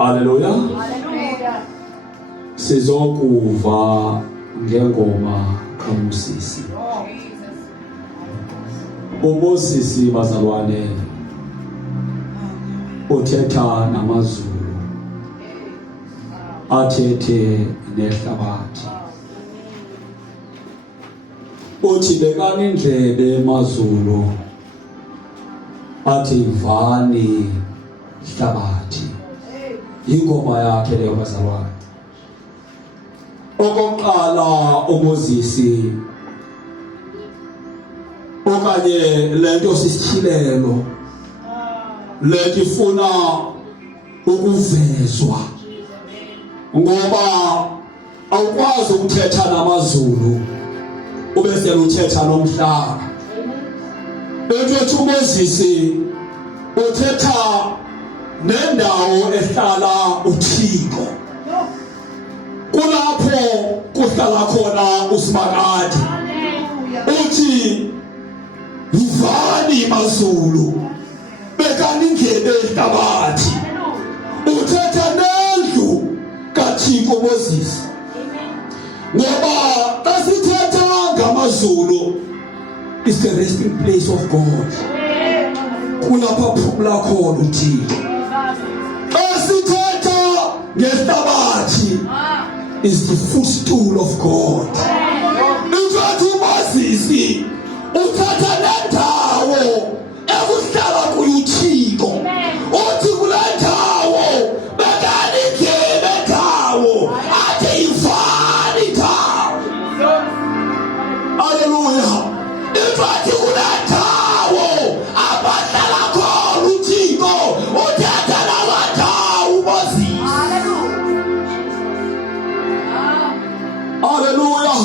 Haleluya. Sizokuva ngengoma kaMosisi. uMosisi bazalwane uthetha namazulu, athethe nehlabathi. Uthi bekani indlebe emazulu, athi vani hlabathi. Ingoma yakhe leyo bazalwane. Okokuqala uMosisi okanye lento sisithilelo lethi ifuna ukuvezwa, ngoba awukwazi ukuthetha namazulu ubese uthetha nomhlaba. Ethi uMosisi uthetha nendawo ehlala uThixo, kulapho kuhlala khona uSimakade. Uthi ivani mazulu, bekani indlebe ehlabathi. Uthetha nendlu kaThixo uMosisi, ngoba xa sithetha ngamazulu is the resting place of God, kulapha phumula khona uThixo. Xa sithetha ngehlabathi is the footstool of God. Uthi uMosisi uthatha lendawo ekuhlala kuyo uThixo. Uthi kule ndawo bekani indlebe ndawo, athi ivani ndawo. Haleluya. Ithi kule ndawo abahlala khona uThixo, uthetha nala ndawo uMosisi. Haleluya.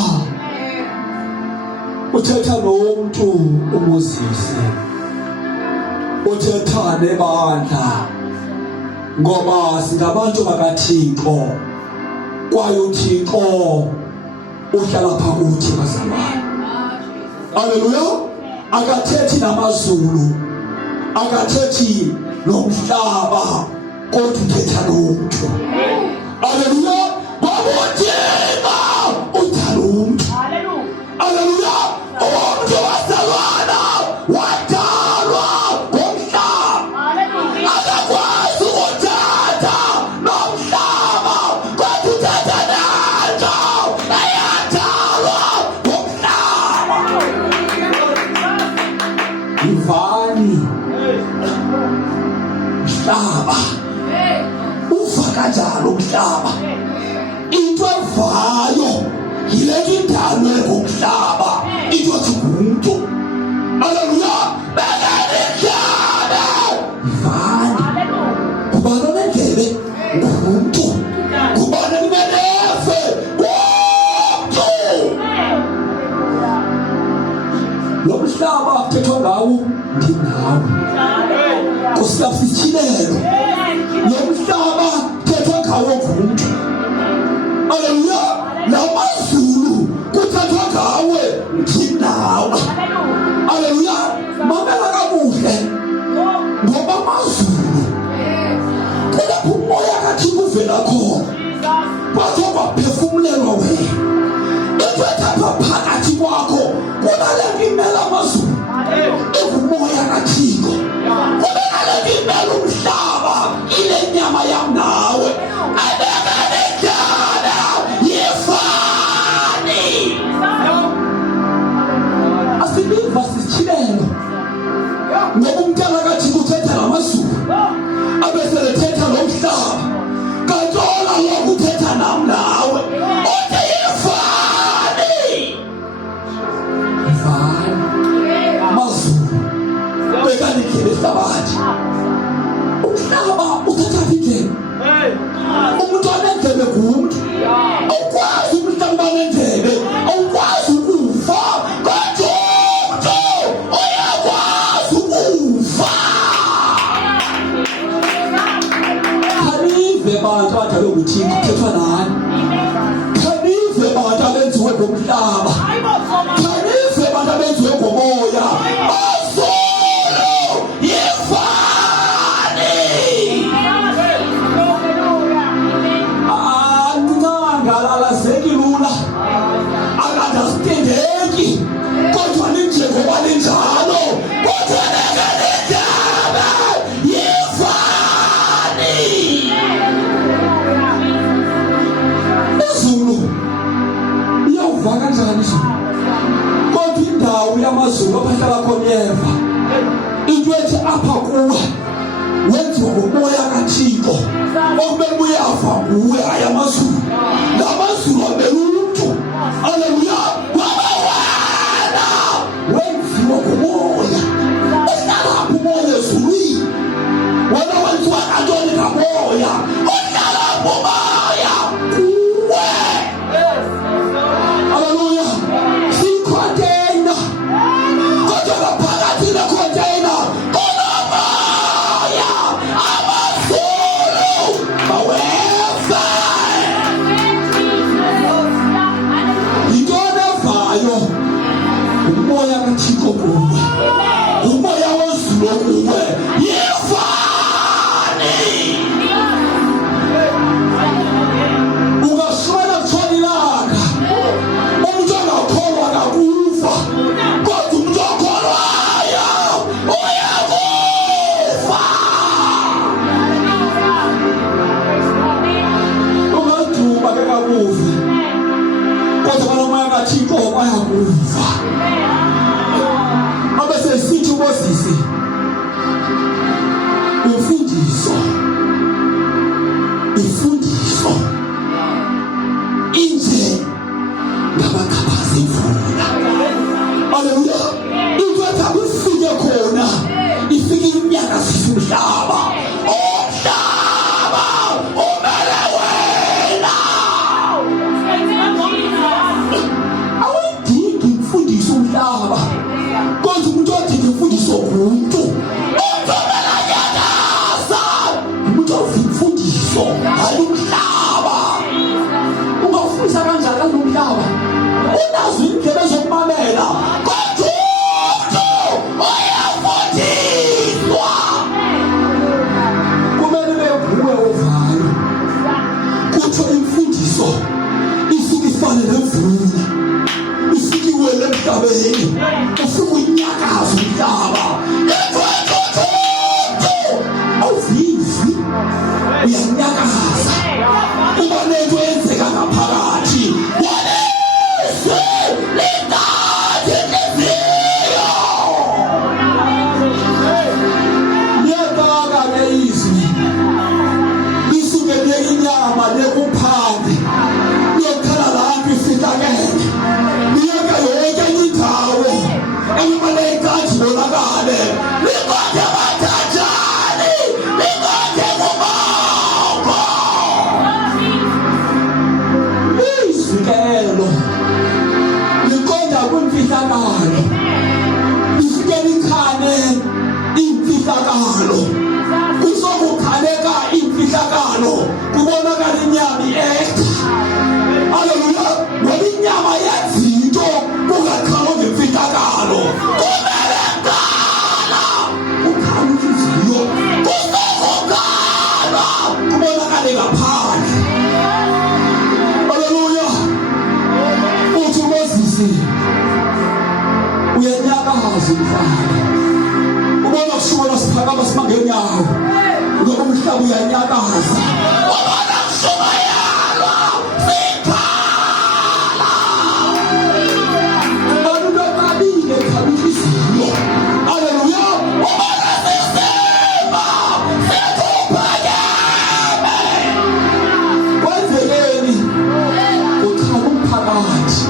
Uthetha nomuntu uMosisi, uthetha nebandla, ngoba singabantu bakaThixo, kwaye uThixo uhlala phakathi bazalwane. Haleluya. Akathethi namazulu, akathethi nomhlaba, kodwa uthetha nomuntu. Haleluya. Babuthina uthanda umuntu. Haleluya. Umuntu wazalwana wadalwa ngomhlaba, akakwazi ukuthatha nomhlaba, kodwa uthatha nento eyadalwa ngomhlaba. Ivani mhlaba, uva kanjalo umhlaba. Into evayo yile indalwe ngomhlaba, into ethi ngumuntu. Haleluya. Bekani indlebe ivani. Kubani nendlebe ngumuntu, kubani nimenefe ngumuntu. Lo mhlaba kuthethwa ngawo ndinawe, kusasithilelo. Lo mhlaba kuthethwa ngawo ngumuntu. Haleluya. Namazulu kuthethwa ngawe ndinawe. Haleluya. Mamela kakuhle, ngoba amazulu kulapho umoya kaThixo uvela khona, batho baphefumulelwa wena. Ethathwa phakathi kwakho kunale imela amazulu, umoya kaThixo. Kunale imela umhlaba, ile nyama yam nawe. Asiliva sisithilelo, ngoba umntana kaThixo uthetha namazulu, abese ethetha nomhlaba. Kantola lokhu uthetha nam nawe. Uthi ivani. Mazulu bekani indlebe ehlabathi. Umhlaba uthetha indlebe. Umuntu anendlebe ngumuntu. Awukwazi umhlaba banendlebe, awukwazi ukufa, kodwa umuntu uyakwazi ukufa. Khanive bantu abadalwe nguThixo, kuthethwa nani. Khanive bantu abenziwe ngomhlaba, khanive bantu abenziwe ngomoya. Mazulu yivani. apha kuwe wenziwa ngomoya kaThixo okumele uyafa kuwe ayamazulu lamazulu ameluntu haleluya wena wenziwa ngomoya uhlala kumoya ezulwini wena wenziwa kantoni kamoya uhlala kumoya kuwe haleluya sikhontaina kodwa ngaphakathi nekhontaina kunomoya amazulu bawefa yintoni evayo umoya kaThixo kuwe umoya wezulu kuwe yifani ungashona kutholilanga umuntu angakholwa kakufa kodwa umuntu okholwayo uyakufa ungaduba ke kakufi kodwa banomoya kaThixo bayakufa abesesithi ubosisi imfundiso inje ngabakhabazi imvula haleluya imvula kufike khona ifike iminyaka sisumhlaba umhlaba umele wena awudingi imfundiso umhlaba kodwa umuntu odinga imfundiso ngumuntu hayi umhlaba ungafundisa kanjani umhlaba unazo indlela zokumamela kodwa uyafundiswa kumele kuwe ovayo kutho imfundiso isuke ifane nemvula isuke iwele emhlabeni ufike unyakaza umhlaba uyanyakaza uba nento yenzeka ngaphakathi walese lingathi inhliziyo liyakaka ke izwi lisuke liye inyama lekuphande liyokhala lapho ifihlakele liyeka yonke indawo ekumele inkathi bonakale likonke bathathani likonke liqonda kwimfihlakalo lifike likhane imfihlakalo kusokukhaleka imfihlakalo kubonakala inyama i-ekta haleluya ngoba inyama yezinto kungakhalwa ngemfihlakalo kumele kala ukhala inhliziyo kusokukhala kubonakale ngaphandle uyanyakaza umhlaba ubona kushona siphakama simangenyawo ngoba umhlaba uyanyakaza ubona kushumayelwa sikhala abantu bebabile khabihliziyo haleluya ubona sisema sithuphakeme kwenzekeni ukhala umphakathi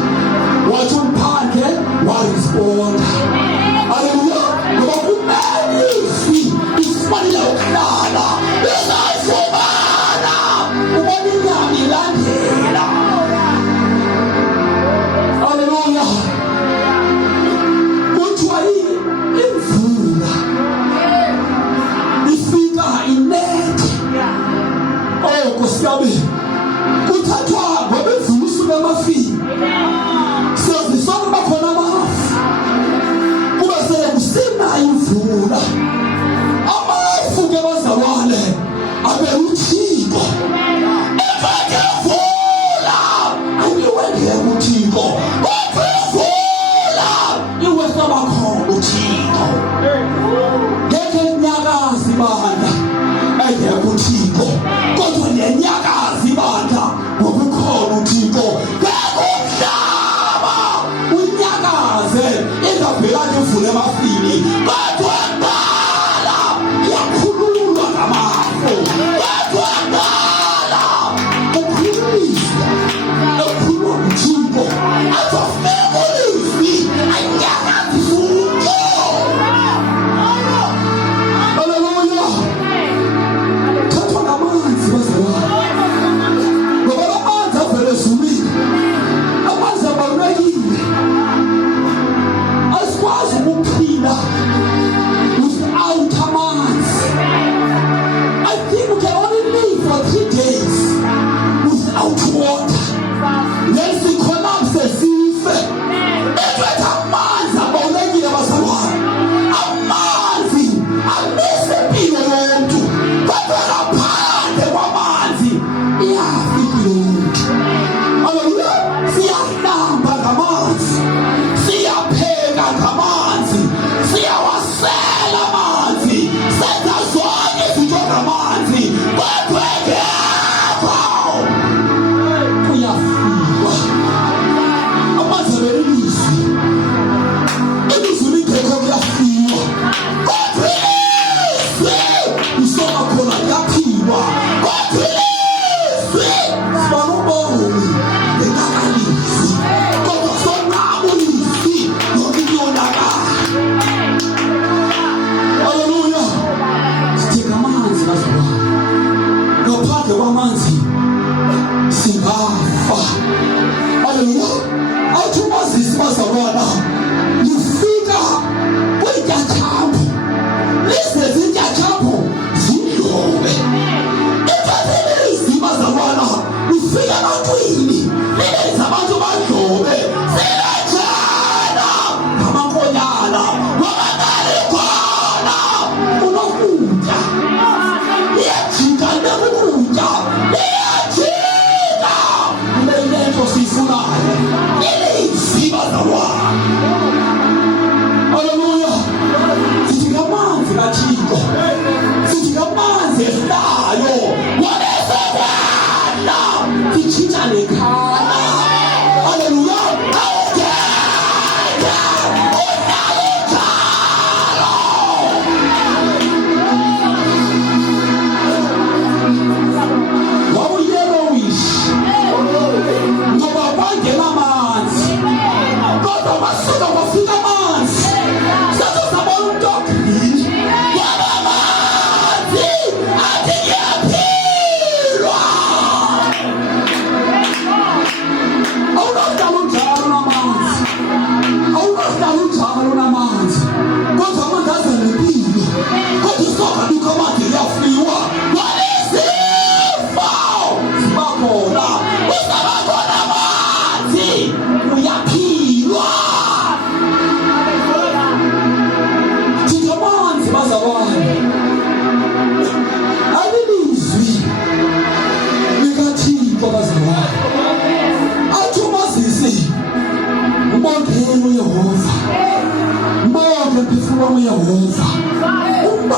wathi umphandle waresponda haleluya ngoba kumele isifana ukulala esayifuma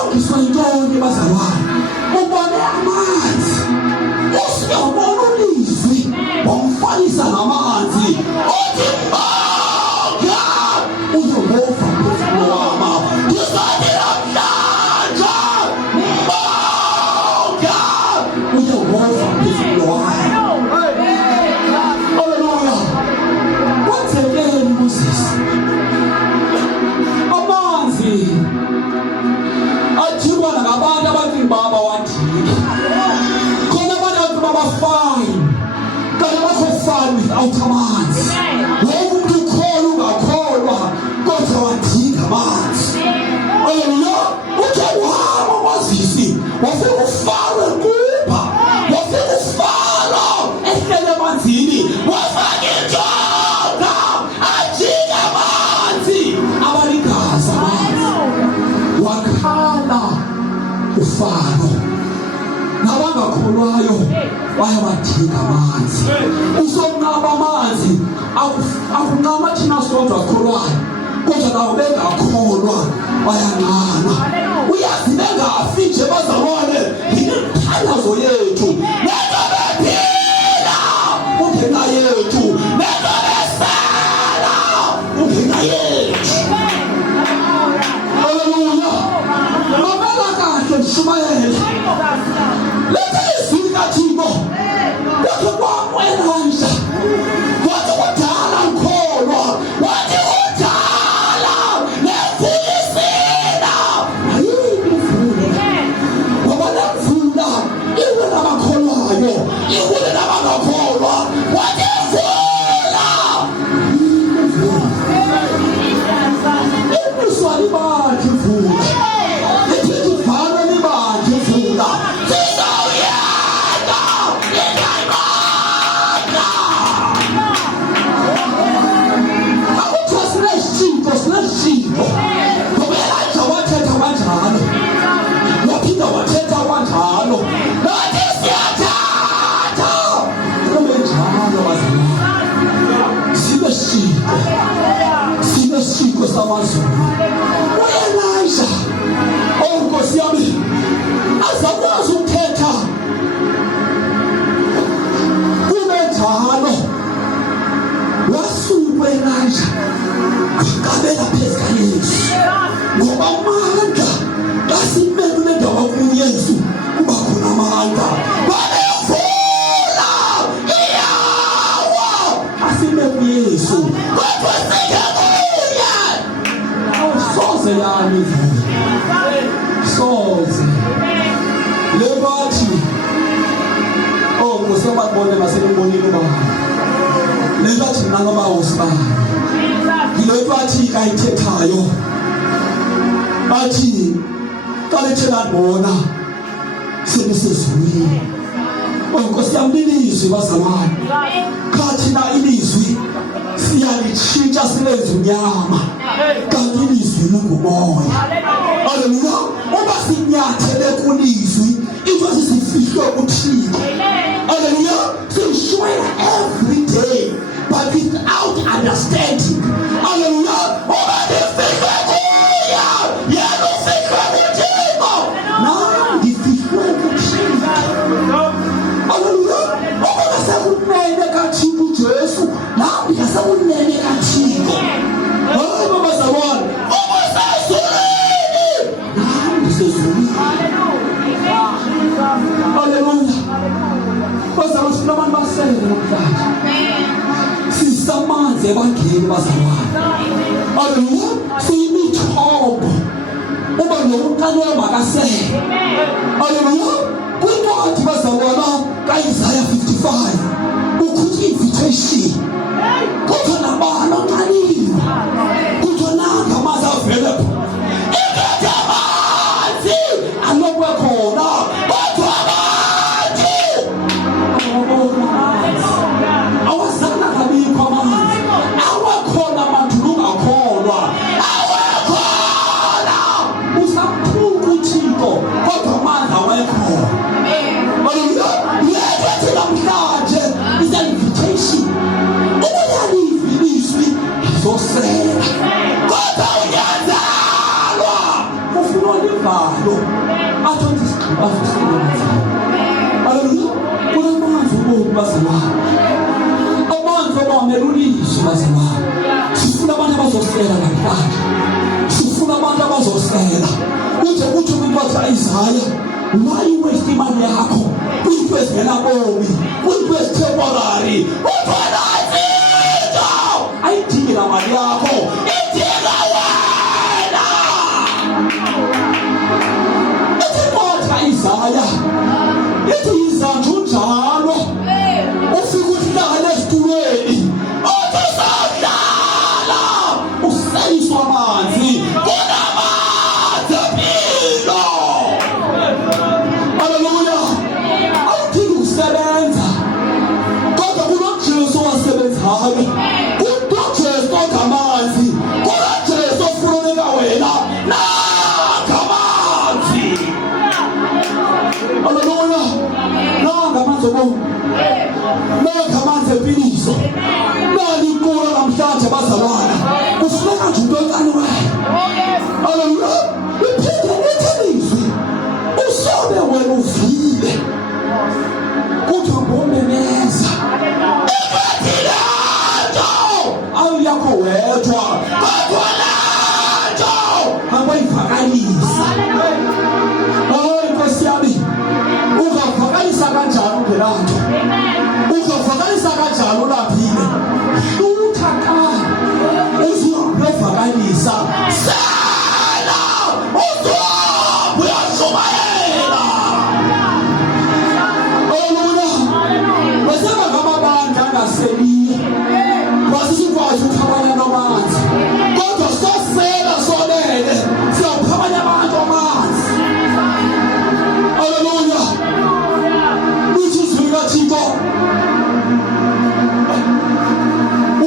Ulungiswa yintoni bazalwane? Ubone amanzi. Usiyabona ulizwi wamfanisa namanzi. Uthi mbonga uzobova phezulu wama. Uzathi namhlanje mbonga uzobova phezulu wama. Hallelujah. Kwenzekeni kuSisi? Amanzi ajikwa ngabantu abathi baba wathini. Khona abantu babafine. Kanti abasefani without amanzi. Wonke umuntu ukholwa ungakholwa kodwa wadinga amanzi. Hallelujah. Uthe wama kwaZisi wafika ufaro enkupha. Wafika ufaro ehlele emanzini. Wafaka injonga ajika amanzi. Abaligaza amanzi. Wakhala ufaro. Nabangakholwayo bayawadinga amanzi. Usonqaba amanzi akunqaba thina sonke akholwayo kodwa nawo bengakholwa bayanqaba. Uyazi bengafi nje bazalwane yinthandazo yethu nezobephila ungena yethu nezobesala ungena yethu. Hallelujah. Mamela kahle mshumayela. Letha izwi kaThixo. Lokho kwakwelanja. Wathi kudala ngikholwa. Wathi kudala nefulisina. Ngoba nemvula iwe nabakholwayo. Iwe nabangakholwa. Wathi mvula. Imiswa libathi mvula. Lithi ivalo libathi mvula. Uyelayisha Nkosi yami azakwazi ukuthetha kunenjalo wasuka elayisha kabela phezu kaYesu ngoba amandla kasimele nendawo kuYesu kuba khona amandla balevula iyawa asimele kuYesu kodwa sikabuya soze yami soze lebathi Nkosi ababone basenibonile ba lebathi nanga bawusibani yilo bathi kayithethayo bathi kalethela bona senisezulwini. Nkosi yamlilizwi bazalwane khathi na ilizwi siyalitshintsha silenze unyama kanti ilizwi lingumoya. Hallelujah. Uma sinyathele kulizwi into zisifihlwe kuThixo. Hallelujah. Sishwela every day but without understanding. Hallelujah. Uma ndifihlwe kuya yena ufihlwe kuThixo nami ndifihlwe kuThixo. Hallelujah. Uma ngasekunene kaThixo uJesu nami ngasekunene kaThixo. Hayi bazalwane uma sezulwini nami sezulwini. Hallelujah. Bazalwane sinabantu basele namhlanje sisamanzi ebangeni bazalwane. Hallelujah. Siyimithombo uba nonkani makasele. Hallelujah. Kwincwadi bazalwane kaIsaiah 55 ukhuthi invitation kuthiwa nabani onqaniwe kuthiwa nanga amazi avele ikhetha amanzi alokwe khona kodwa amanzi awazana kabikho amanzi awakhona amanzi ungakholwa awakhona usaphuka uThixo kodwa amanzi awakhona. Hallelujah. Yethu namhlanje is an invitation. Ubuyalivili izwi izosela nalo athonta isigqibo azosebenzayo. Haleluya. Kunamanzi obomi bazalwane, amanzi obamela ulizwi bazalwane. Sifuna abantu abazosela namhlanje, sifuna abantu abazosela. Kuthi umuntu wathi Isaya, why you waste imali yakho kwizinto ezingenabomi, kwizinto ezithemporary? Uthona izinto ayidingi la mali yakho, idinga wena. Ithi kodwa Isaya ithi izanju njalo ufika uhlala esitulweni othi usawudlala useyiswa amanzi kunamanzi empilo. Haleluya. Awudingi ukusebenza kodwa kunoJesu owasebenzayo, kunoJesu ongamanzi, kunoJesu ofuneka wena nangamanzi. Haleluya. Nangamanzi obomi, nangamanzi empiliso, nalikula namhlanje bazalwana. Kufuneka nje into encane wena. Haleluya. Iphinde ithelizwe usobe wena uvile kuthi ngomemeza ibathilento awuyakho wedwa kodwa lento abayivakalisa. Hayi Nkosi yami, ungavakalisa kanjani ungelanto? Ungavakalisa kanjani ulaphile? Hlutha ka uzovakalisa sela uyashumayela. Haleluya. Baseba ngamabandla angaseliyo, basikwazi ukuphamanya namanzi, kodwa sosela solele siyawuphamanya abantu amanzi. Haleluya. Lithi izwi likaThixo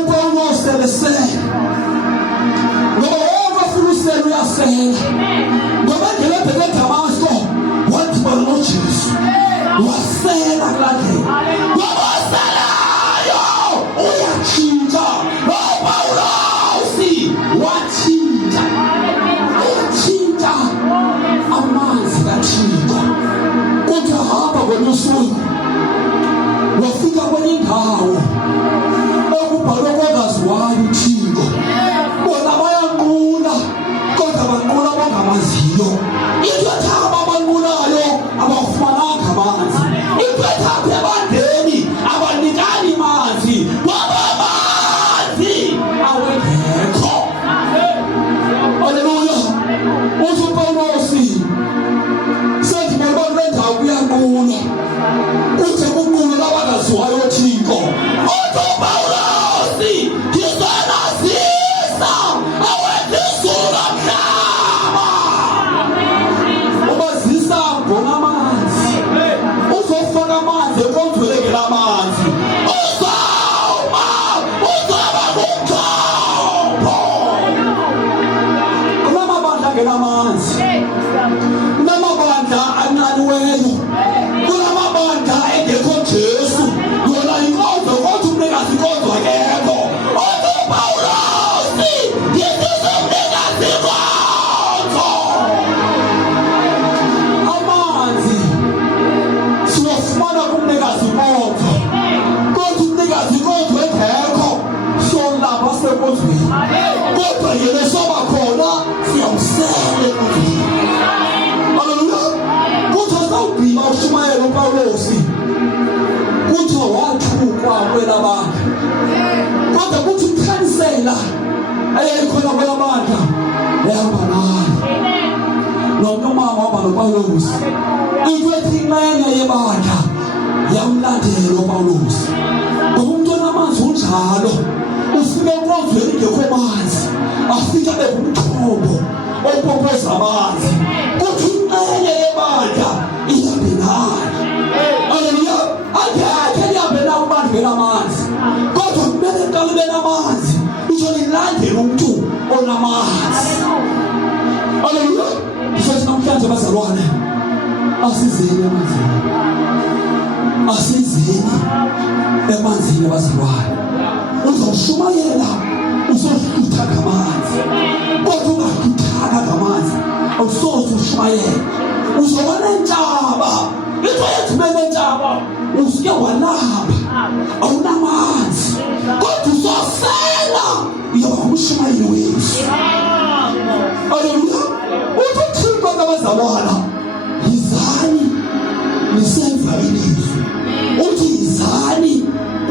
uPawulos selesele, ngoba wonke ofuna usela uyasela. Ngoba ngele ebheke eDamasko wadibana noJesu wasela kulandlela. Ngoba oselayo uyatshintsha. uPawulos watshintsha, uyatshintsha amanzi kaThixo. Kuthi ahamba kwenye usuku wafika kwenye indawo okubhalwe kongaziwayo uThixo. Bona bayanqula kodwa banqula bangamaziyo. Into ethaba abanqulayo abafumananga amanzi. Into ethaba ebandeni abanikani manzi, ngoba amanzi awekho. Haleluya. Uthi uPawulos sethi bona lendawo kuyanqula, uthi kunqula labangaziwayo uThixo. Uthi uPawulos ngizonazisa awenza izulu lomhlaba. Ubazisa ngonamanzi, uzofaka amanzi ekonzweni engelamanzi, uzawuma uzaba ngumthombo. Kunamabandla angelamanzi, kunamabandla anqaniweyo, kunamabandla engekho Jesu. Yona inkonzo kodwa umnikazi inkonzo akekho. Uthi uPawulos ngizisa umnikazi inkonzo. Amanzi siwafumana kumnikazi inkonzo, kodwa umnikazi inkonzo engekho solapha senkonzweni, kodwa yena esoba khona siyamsela enkonzweni. Haleluya. Kuthi asawugqiba ushumayela uPawulos, kuthi wathukwa kwelabandla, kodwa kuthi ukhansela eyayikhona kwelabandla ehamba naye. Nomnye umama wahamba noPawulos, into ethi inxenye yebandla yamlandela uPawulos. Ngoba umuntu onamanzi unjalo, ufika enkonzweni ingekho manzi, afika abe ngumthombo opopeza amanzi. Kuthi inxenye yebandla ihambe naye. Haleluya. Angekhe lihambe nawe ubandla ngelamanzi, kodwa kumele qale ube namanzi utsho lilandele umuntu onamanzi. Haleluya. Sithi namhlanje bazalwane, asizeni emanzini, asizeni emanzini bazalwane. Uzoshumayela uzohlutha ngamanzi, kodwa ungahluthanga ngamanzi. awusoze ushumayele uzoba nentshaba into yethumele entshaba usuke walapha awunamanzi kodwa uzosela uyoba umshumayeli wethu. Haleluya. Uthixo kabazalwana yizani nisenza ilizwi uthi yizani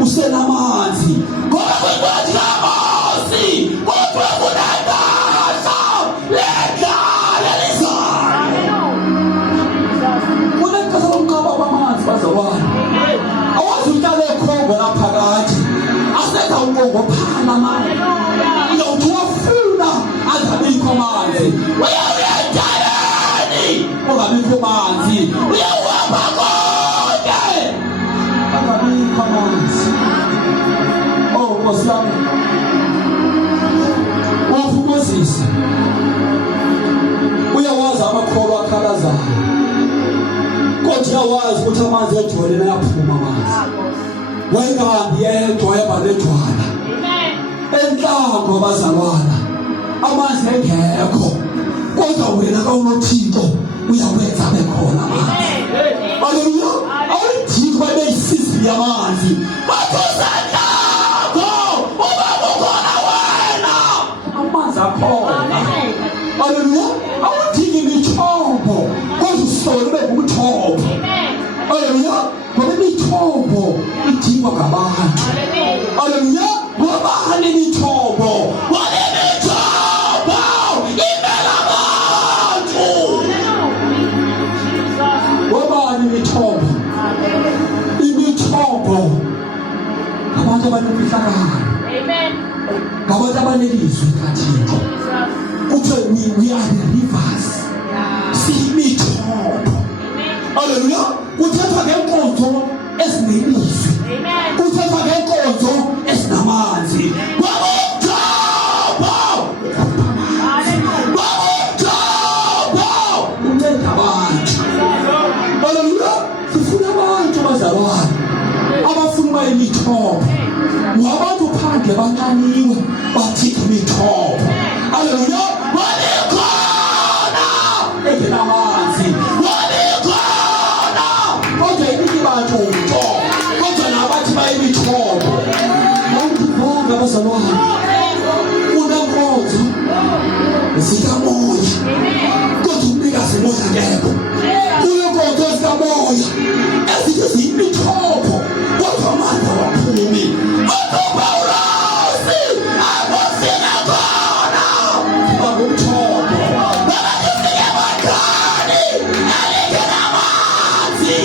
usenamanzi ngoba kwencwadi kaMosi kodwa kunendoda legala lizani kunendoda lomkhaba kwamanzi bazalwane awazi uhlale ekhongo laphakathi asenza umongophana manje uyawuthi wafuna angabikho manzi uyawuyendaleni ungabikho manzi uyawuhamba konke angabikho manzi. Oh Nkosi yami uMoses uyawazi amakholwa akhalazayo kodwa uyawazi ukuthi amanzi ejwaleni ayaphuma amanzi wayengahambi yedwa yabalejwana enhlango abazalwana amanzi engekho kodwa wena kawunothixo uyawenza bekhona amanzi. Haleluya. Awuthixo babeyisizi yamanzi bathosakho uba kukhona wena amanzi akhona. Haleluya. Awuthixo imithombo kodwa usole bengumthombo. Haleluya. Ngoba imithombo idingwa ngabantu. Haleluya. Ngoba imithombo abantu abanemfihlakalo. Amen. Ngabantu abanelizwi kaThixo. Kuthiwe we are the rivers. Siyimithombo. Haleluya. Kuthethwa ngenkonzo esinelizwi. Amen. Kuthethwa ngenkonzo esinamanzi. Wabumthombo. Wabumthombo. Unceda abantu. Haleluya. Sifuna abantu bazalwane abafuna imithombo wabantu phandle bancaniwe bathi imithombo. Haleluya. Walikhona engenamanzi walikhona kodwa iningi bantu umthombo kodwa nabathi bayimithombo. Awukubonga bazalwane unenkonzo zikamoya kodwa umnikazi moya ngekho kunenkonzo zikamoya ezithi ziyimithombo kodwa amanzi awaphumi. UPawulosi akufika khona ngumthombo babafike emadlani elingenamanzi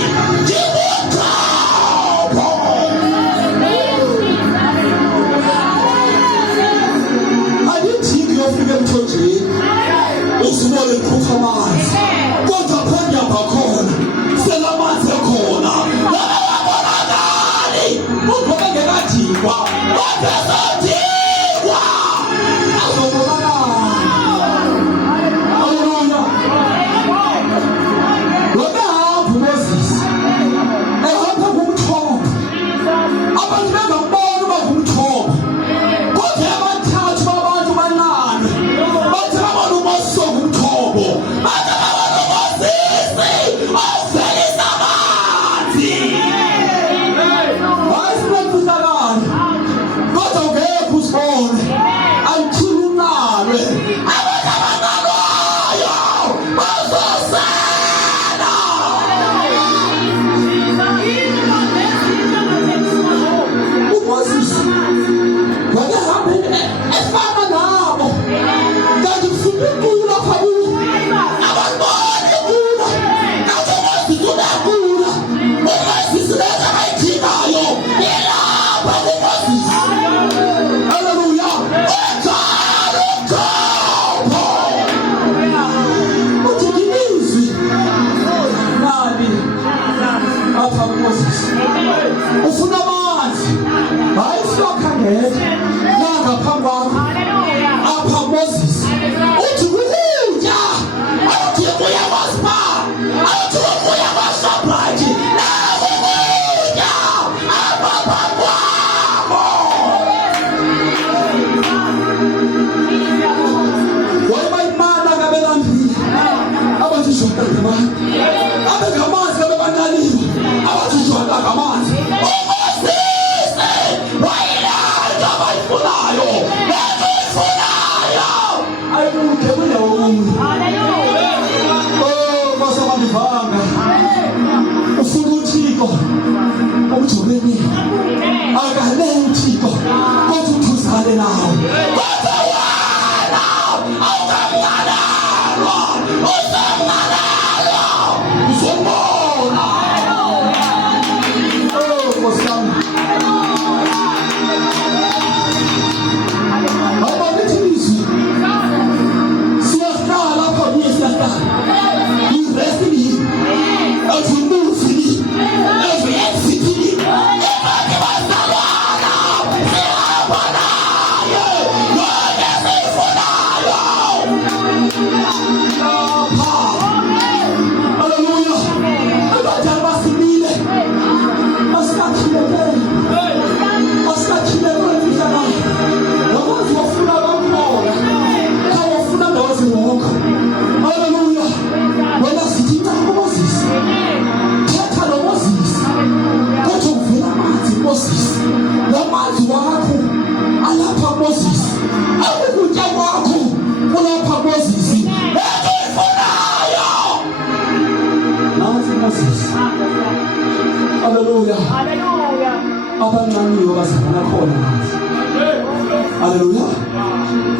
ngimthombo. Angithi ngiyofika emthonjeni usibone likhupha amanzi kodwa abangabani abengamanzi abebanaliwe abathujwana ngamanzi uMoses wayilanda abayifunayo ayikude kulewo muntu masabandivanga ufuna uThixo umjobeni akale uThixo kodwa uthuzane nawe kodwa wena awukamnganalo usamnganalo uzobona Nkosami ababethisi siyaqala lapho siyaqala rest in him as we move in him as we exit in him abancane bazalana khona manje haleluya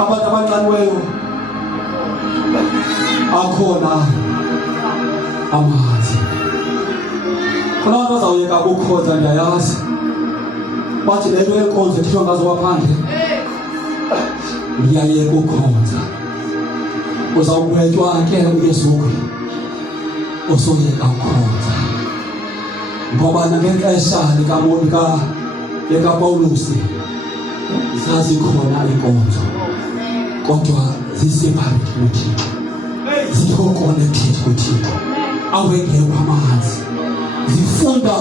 abantu abancane akhona amanzi khona bazawuyeka ukukhonza ndiyayazi bathi lento yenkonzo ethiwa ngazo waphandle ngiyayeka ukukhonza uzawugwetshwa ke uYesu usoyeka ukukhonza ngoba ngexesha likaPawulos zazikhona inkonzo kodwa ziseparate kuThixo ziko-connected kuThixo awengekho amanzi zifunda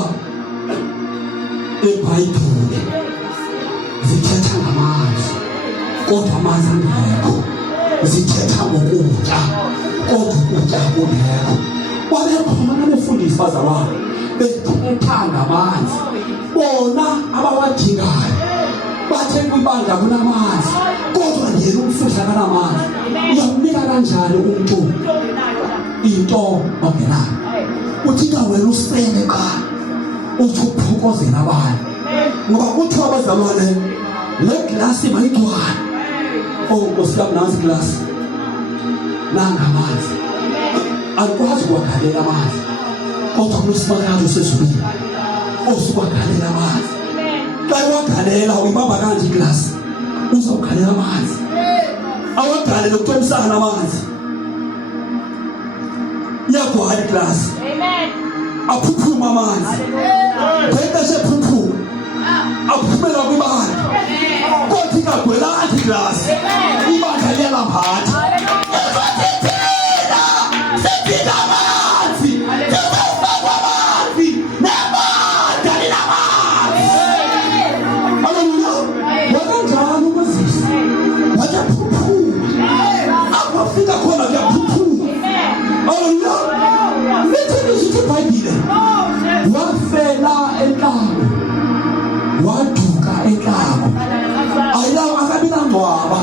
eBhayibhile zithetha ngamanzi kodwa amanzi angekho zithetha ngokutya kodwa ukutya kungekho babekhona nabefundisi bazalwane bethetha ngamanzi bona abawadingayo bathe kwibandla kunamanzi kodwa yena umfudla kanamanzi uyamnika kanjani umuntu into ongenayo uthika wena usele ba uthi uphokozela abantu ngoba kuthiwa abazalwane le glasi mayigcwale Nkosikazi nansi glasi nangamanzi akwazi ukuwagalela amanzi kodwa kunesimangalo sezulwini osukwagalela amanzi xa wagalela uyibamba kanje iglasi uzawugalela amanzi awagalele ukuthomsana amanzi iyagcwala iglasi aphuphuma amanzi bheka sephuphuma aphumela kwibandla kodwa ingagwelanga iglasi ibandla liyalambhatha wafela enhlako waduka enhlako ayilawo akabina ngcwaba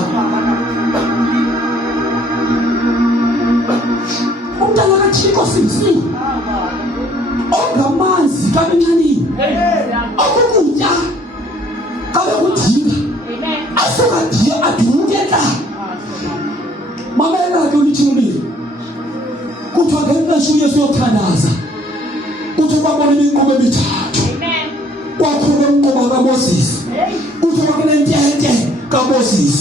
umntana kaThixo simsini ongamanzi kabencanini okukutya kabe kudinga asokadiye aduke enhlako mamela ke ulithini kuthiwa ngenxa uYesu uyothandaza kuthi babona inqubo emithathu kwakhona inqubo kaMoses kuthi bakule ntente kaMoses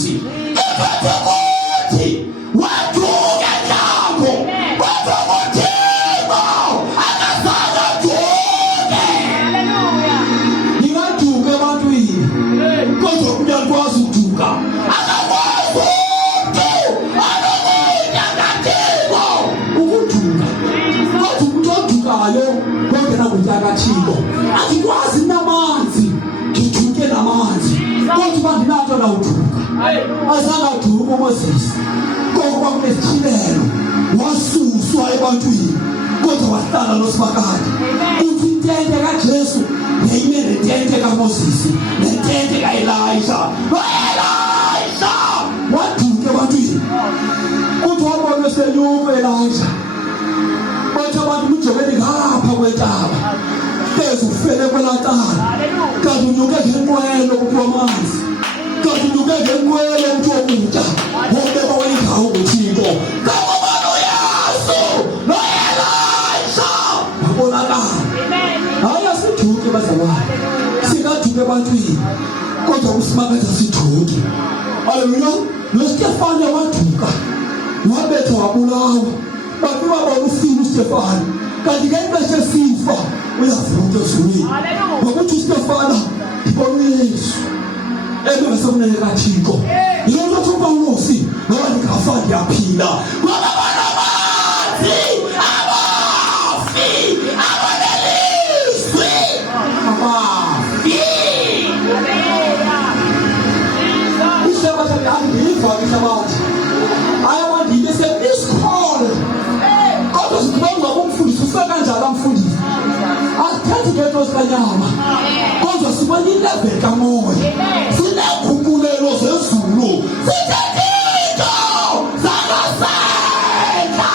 ukuthi waduka njalo kodwa uThixo akazange aduke haleluya ingaduka ebantwini kodwa uyakwazi ukuduka akakwazi kaThixo akikwazi namanzi ngiduke namanzi kodwa bandinato la uduka azange aduka uMoses kodwa kunesithibelo wasusa wabuswa ebantwini kodwa wahlala noSibakade. Uthi intente kaJesu yayime nentente kaMoses, nentente kaElisha. Elisha waduka ebantwini. Uthi wabona senyuka Elisha. Bathi abantu mujobeni ngapha kwentaba. Bese ufele kwelatana. Kanti unyuke ngenqwelo kumanzi. Kanti unyuke ngenqwelo ukuthokuta. Wobeka wayindawo kuThixo. Ngabona uYesu no Elisha. Babonakala. Hayi asiduke bazalwane. Singaduke ebantwini. Kodwa uSibakade asiduke. Haleluya. NoStefane waduka. Wabethwa wabulawa. Bathi babona ufile uStefane. Kanti ngexesha esifa uyavuka ezulwini. Ngokuthi uStefane ibona uYesu engasemnene kaThixo. Yena uthi uPawulosi ngoba ndingafa ndiyaphila. Ngoba bona bathi abafi abanelizwi abafi. Ihlabathi angiyiva ihlabathi. Ayawanti bese isikole. Kodwa sikubanga umfundisi ufika kanjalo amfundisi. Asithethi ngento sikanyama. Kodwa sibona ilevel kamoya. Sinekhukulelo zezulu. Sithethe into zakasenta.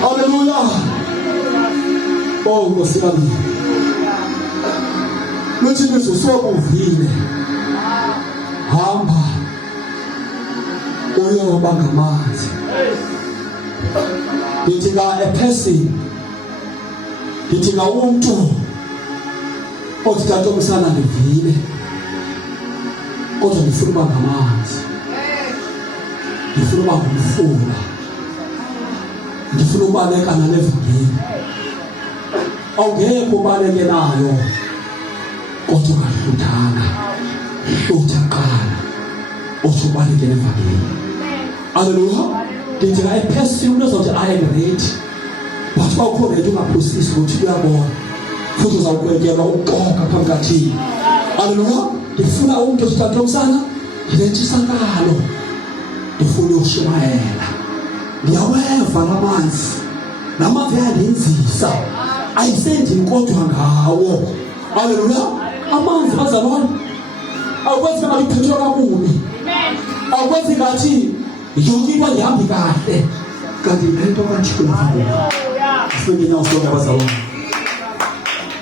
Haleluya. Oh Nkosi yami. Luthi nizosokuvile. Hamba uyoba ngamanzi. Ndithi a person, ndithi umuntu othi tatomsana ndivile kodwa ndifuna uba ngamanzi. Ndifuna uba ngumfula. Ndifuna ubaleka nalevangeli. Awungekho ubaleke nayo kodwa ungahluthanga. Hlutha qala uthi ubaleke nevangeli. Haleluya. Ndithi a person umuntu ozothi I am ready. Wathi bawukho ready ungaphosisi ukuthi uyabona. Futhi uzawukwetyelwa ukuqoka phambi kaThixo. Haleluya. Ndifuna umuntu ositatomsana ngilentshisankalo. Ndifuna ushumayela. Ndiyaweva lamanzi. Lamanzi ayandenzisa. Ayisendini kodwa ngawo. Haleluya. Amanzi bazalwane. Awukwenzi ngathi uphethwe kakubi. Awukwenzi ngathi yonke into ayihambi kahle. Kanti lento kaThixo lapha. Sifike nyawo sonke abazalwane.